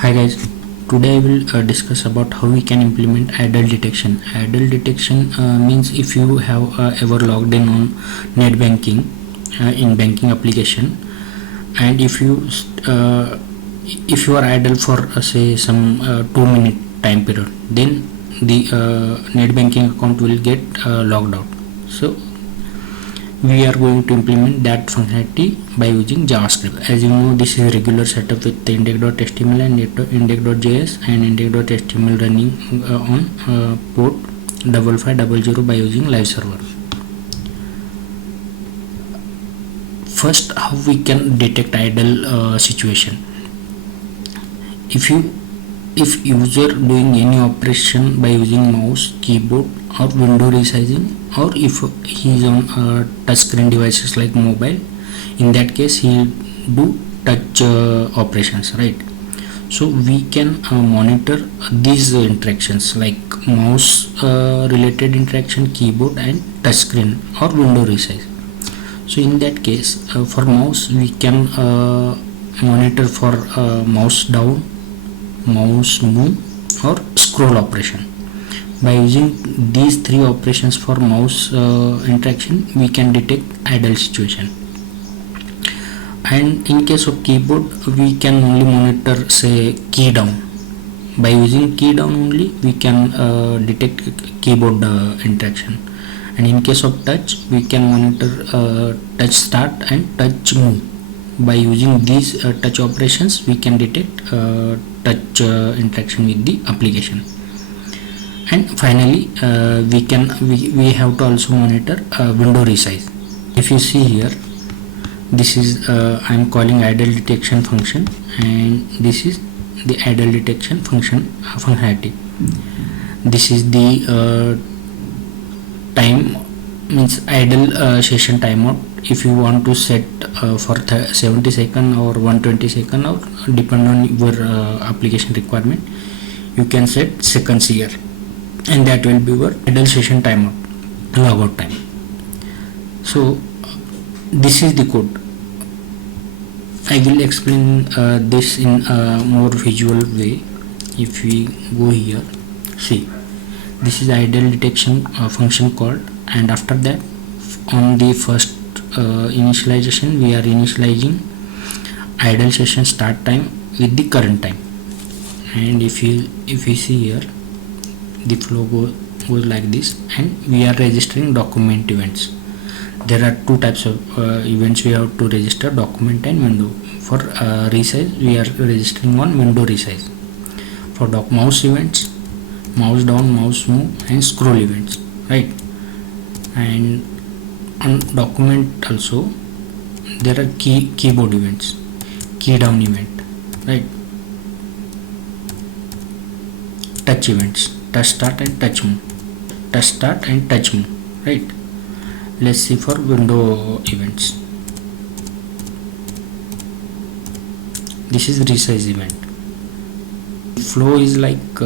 Hi guys, today I will discuss about how we can implement idle detection. Idle detection means if you have ever logged in on net banking in banking application, and if you are idle for say some 2-minute time period, then the net banking account will get logged out. So we are going to implement that functionality by using JavaScript. As you know, this is a regular setup with the index.html and index.js and index.html running on port 5500 by using live server. First, how we can detect idle situation. If user doing any operation by using mouse, keyboard or window resizing, or if he is on touchscreen devices like mobile, in that case he will do touch operations, right? So we can monitor these interactions like mouse related interaction, keyboard and touchscreen or window resize. So in that case, for mouse we can monitor for mouse down, mouse move or scroll operation. By using these three operations for mouse interaction, we can detect idle situation. And in case of keyboard, we can only monitor say key down. By using key down only, we can detect keyboard interaction. And in case of touch, we can monitor touch start and touch move. By using these touch operations, we can detect touch interaction with the application. And finally, we have to also monitor window resize. If you see here, this is I am calling idle detection function, and this is the idle detection functionality. This is the time, means idle session timeout. If you want to set for 70 seconds or 120 seconds, or depend on your application requirement, you can set seconds here, and that will be your idle session timeout, logout time. So this is the code. I will explain this in a more visual way. If we go here, see, this is idle detection function called, and after that, on the first initialization, we are initializing idle session start time with the current time. And if you see here, the flow goes like this, and we are registering document events. There are two types of events we have to register: document and window. For resize, we are registering on window resize. For mouse events, mouse down, mouse move and scroll events, right? And on document also there are keyboard events, key down event, right? Touch events, touch start and touch move, touch start and touch move, right? Let's see for window events. This is resize event. Flow is like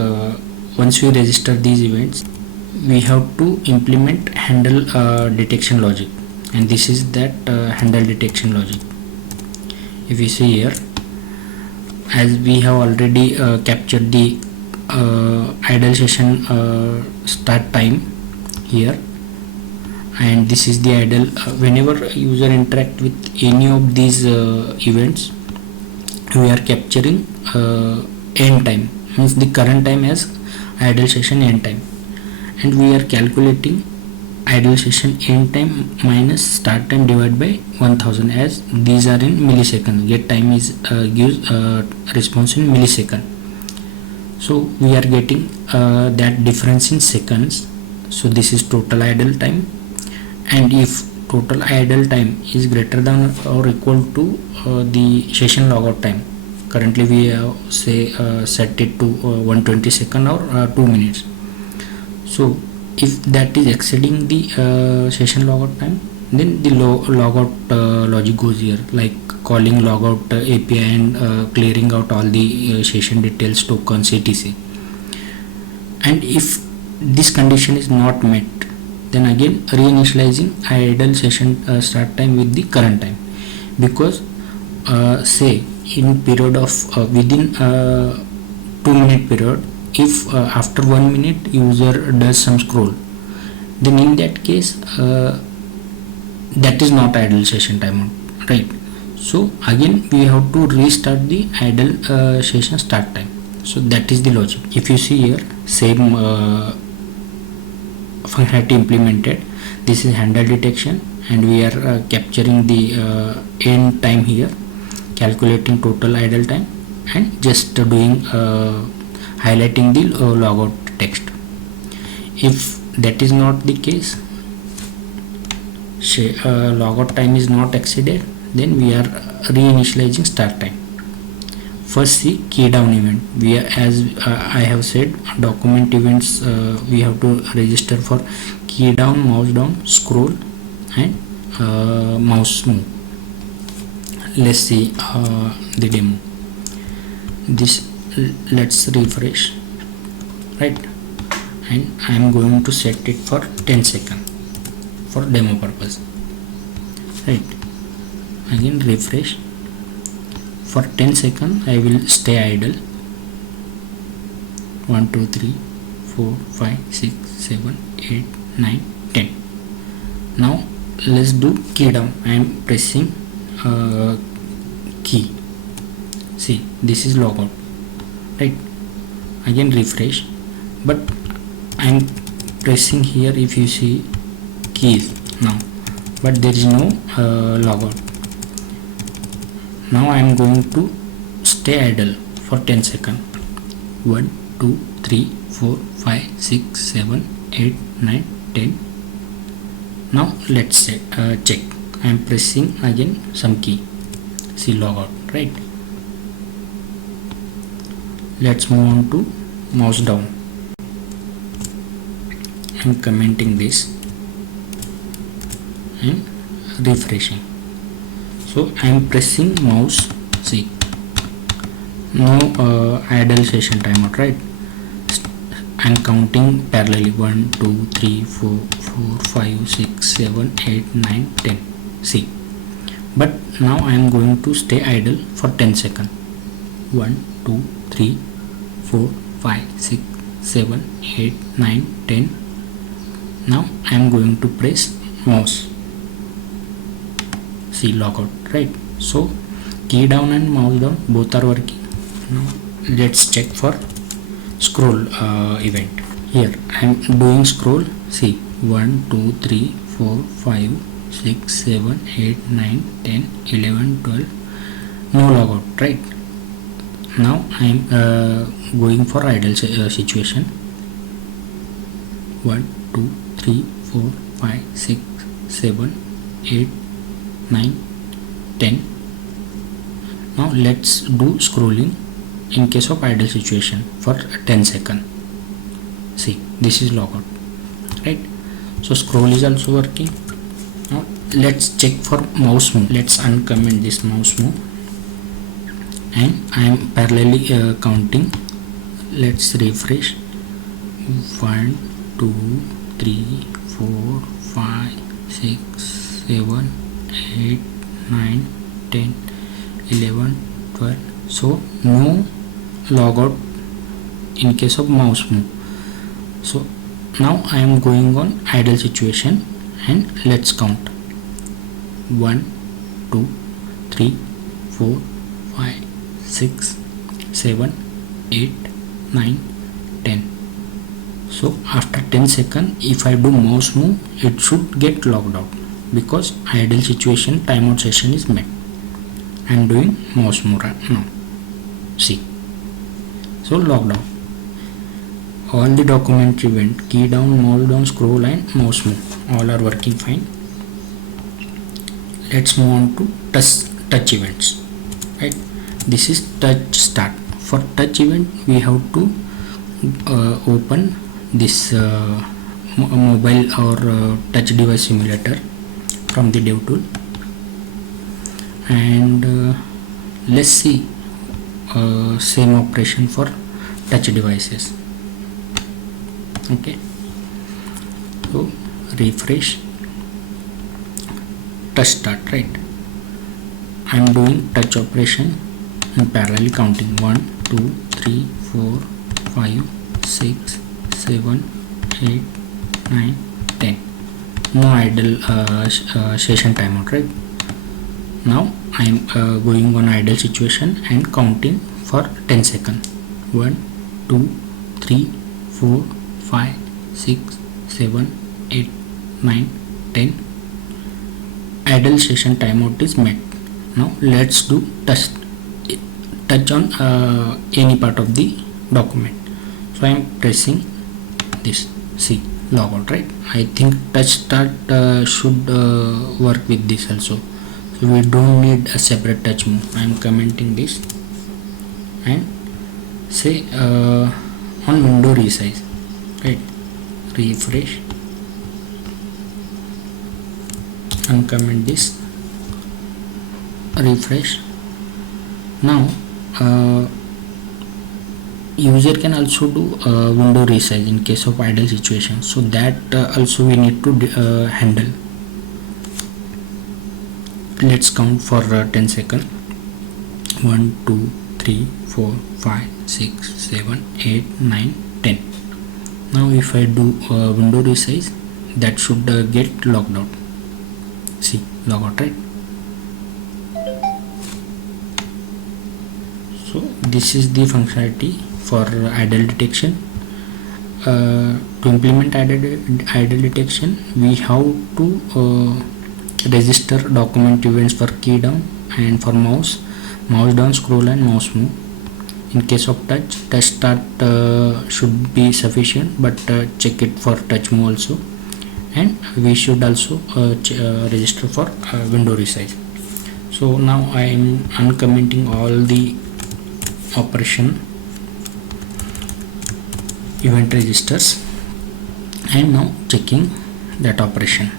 once we register these events, we have to implement handle detection logic, and this is that handle detection logic. If you see here, as we have already captured the idle session start time here, and this is the idle whenever user interact with any of these events, we are capturing end time, means the current time as idle session end time, and we are calculating idle session end time minus start time divided by 1000, as these are in milliseconds. Get time is gives response in millisecond, so we are getting that difference in seconds. So this is total idle time, and if total idle time is greater than or equal to the session logout time, currently we have say set it to 120 seconds or 2 minutes. So if that is exceeding the session logout time, then the logout logic goes here, like calling logout API and clearing out all the session details, tokens, etc. And if this condition is not met, then again reinitializing idle session start time with the current time, because say in period of within 2-minute period. If after 1 minute user does some scroll, then in that case that is not idle session timeout, right? So again we have to restart the idle session start time. So that is the logic. If you see here, same functionality implemented. This is handle detection, and we are capturing the end time here, calculating total idle time, and just doing highlighting the logout text. If that is not the case, logout time is not exceeded, then we are reinitializing start time. First, see keydown event. We are, as I have said, document events we have to register for keydown, mouse down, scroll, and mouse move. Let's see the demo. This, let's refresh, right? And I am going to set it for 10 seconds for demo purpose, right? Again refresh. For 10 seconds I will stay idle. 1 2 3 4 5 6 7 8 9 10. Now let's do key down. I am pressing key. See, this is logout, right? Again refresh, but I am pressing here, if you see, keys now, but there is no logout. Now I am going to stay idle for 10 seconds. 1 2 3 4 5 6 7 8 9 10. Now let's say, check. I am pressing again some key. See, logout, right? Let's move on to mouse down. I am commenting this and refreshing. So I am pressing mouse. See, no idle session timeout, right? I am counting parallelly. 1 2 3 4 4 5 6 7 8 9 10. See, but now I am going to stay idle for 10 seconds. 1 2 3 4 5 6 7 8 9 10. Now I am going to press mouse. See, logout, right? So key down and mouse down both are working. Now let's check for scroll event. Here I am doing scroll. See, 1 2 3 4 5 6 7 8 9 10 11 12. No logout, right? Now I am going for idle situation. 1 2 3 4 5 6 7 8 9 10. Now let's do scrolling in case of idle situation for 10 seconds. See, this is logout, right? So scroll is also working. Now let's check for mouse move. Let's uncomment this mouse move, and I am parallelly counting. Let's refresh. 1 2 3 4 5 6 7 8 9 10 11 12. So no logout in case of mouse move. So now I am going on idle situation, and let's count. 1 2 3 4 5 6 7 8 9 10. So after 10 seconds, if I do mouse move, it should get logged out because idle situation timeout session is met. I am doing mouse move right now. See, so logged out. All the document event, key down, mouse down, scroll, and mouse move, all are working fine. Let's move on to touch events, right? This is touch start. For touch event, we have to open this mobile or touch device simulator from the devtool, and let's see same operation for touch devices. Okay, so refresh, touch start, right? I'm doing touch operation and parallelly counting 1 2 3 4 5 6 7 8 9 10. No idle session timeout, right? Now I am going on idle situation and counting for 10 seconds. 1 2 3 4 5 6 7 8 9 10. Idle session timeout is met. Now let's do touch on any part of the document. So I am pressing this, see, logout, right? I think touchstart should work with this also, so we don't need a separate touch move. I am commenting this and say on window resize, right? Refresh and comment this, refresh. Now user can also do window resize in case of idle situation, so that also we need to handle. Let's count for 10 seconds. 1 2 3 4 5 6 7 8 9 10. Now if I do window resize, that should get logged out. See, logout, right? So this is the functionality for idle detection. To implement idle detection, we have to register document events for keydown and for mouse down, scroll and mouse move. In case of touch start should be sufficient, but check it for touch move also, and we should also register for window resize. So now I am uncommenting all the operation event registers and now checking that operation.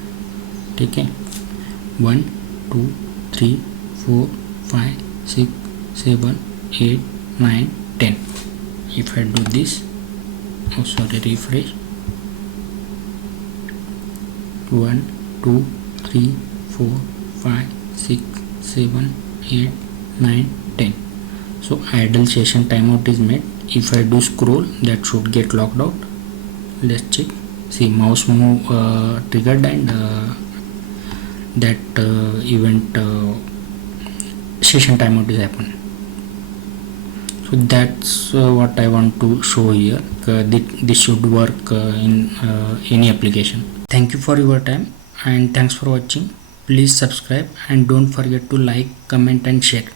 Okay, 1 2 3 4 5 6 7 8 9 10. If I do this, oh sorry, refresh, 1 2 3 4 5 6 7 8 9 10. So idle session timeout is met. If I do scroll, that should get logged out. Let's check. See, mouse move triggered and that event session timeout is happened. So that's what I want to show here. This should work in any application. Thank you for your time and thanks for watching. Please subscribe and don't forget to like, comment and share.